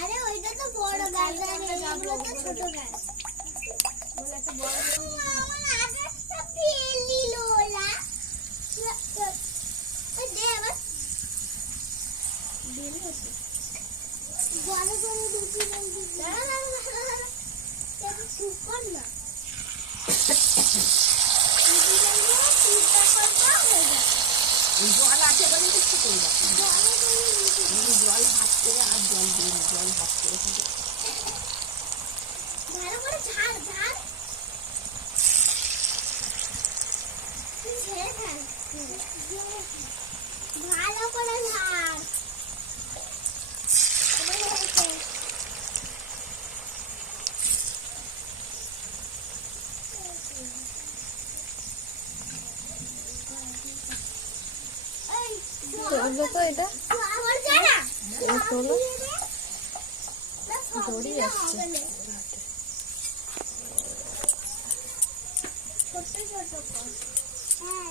আরে ওইটা তো বড় গাছ আর এগুলো তো ছোট গাছ। বলে তো বড় আমার আকাশটা ফেল দিল ওলা। দে আবার দিল হচ্ছে বড় বড় দুটি বলবি না না না এটা চুপ কর না দুটি বলবো চিন্তা করবা হয়ে যাবে। জল আছে বলে কিছু করে দাও। জল হাত করে আর জল দিয়ে জল হাত করে ভালো করে ঝাড় ঝাড় ঝেড়ে খান ভালো করে ঝাড়। তো এটা আমার জানা তোলো দড়ি আসছে। ছোট ছোট হ্যাঁ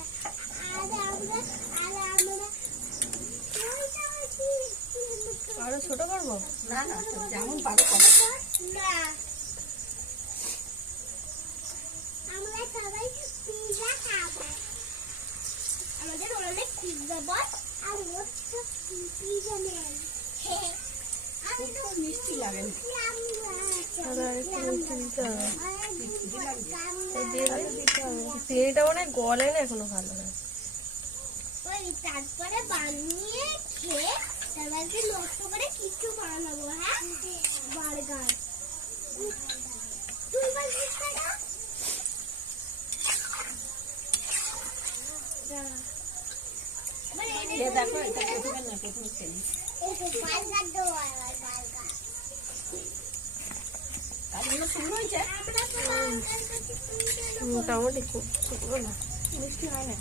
আরো ছোট করবো? না না যেমন পারো করো। না আমরা সবাই পিৎজা খাবো। আমাদের অনেক পিৎজা বস আর ওর তো পিৎজা নেই। আমি তো মিষ্টি লাগে না। চিনিটা মনে হয় গলে না এখনো ভালো হয়। ওই তারপরে বানিয়ে খেয়ে তারপরে নষ্ট করে কিছু বানাবো। হ্যাঁ বার্গার তুই বলছিস না দেখো এটা প্রথমে না প্রথমে খেলি বার্গার দো বার্গার তার জন্য সুন্দর হয়েছে। আমরা তো বার্গার করতে মোটামুটি খুব শুকনো না, মিষ্টি হয় না।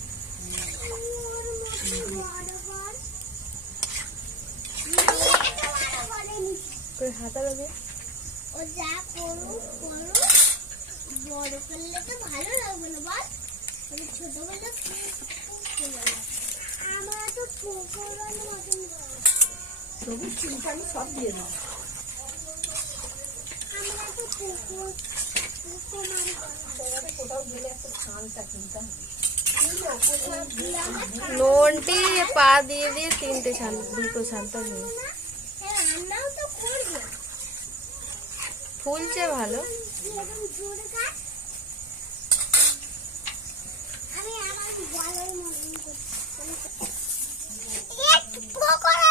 তোর হাতা লাগে ও যা করুক করুক বড় করলে তো ভালো লাগবে না বল। আমি ছোট করলে আমার তো পোকোড়ার মতন সবুজ চিনিটা আমি সব দিয়ে দিই। আমরা তো কোথাও গেলে একটা ছানটা কিনতাম। নোনটি পা দিয়ে দিয়ে তিনটে ছান দুটো ছানটা নিয়ে হ্যাঁ রান্নাও তো করবো। ফুলছে ভালো। এরকম জোরে কাট আমি আমার বলের মতন করতে একটু পকোড়া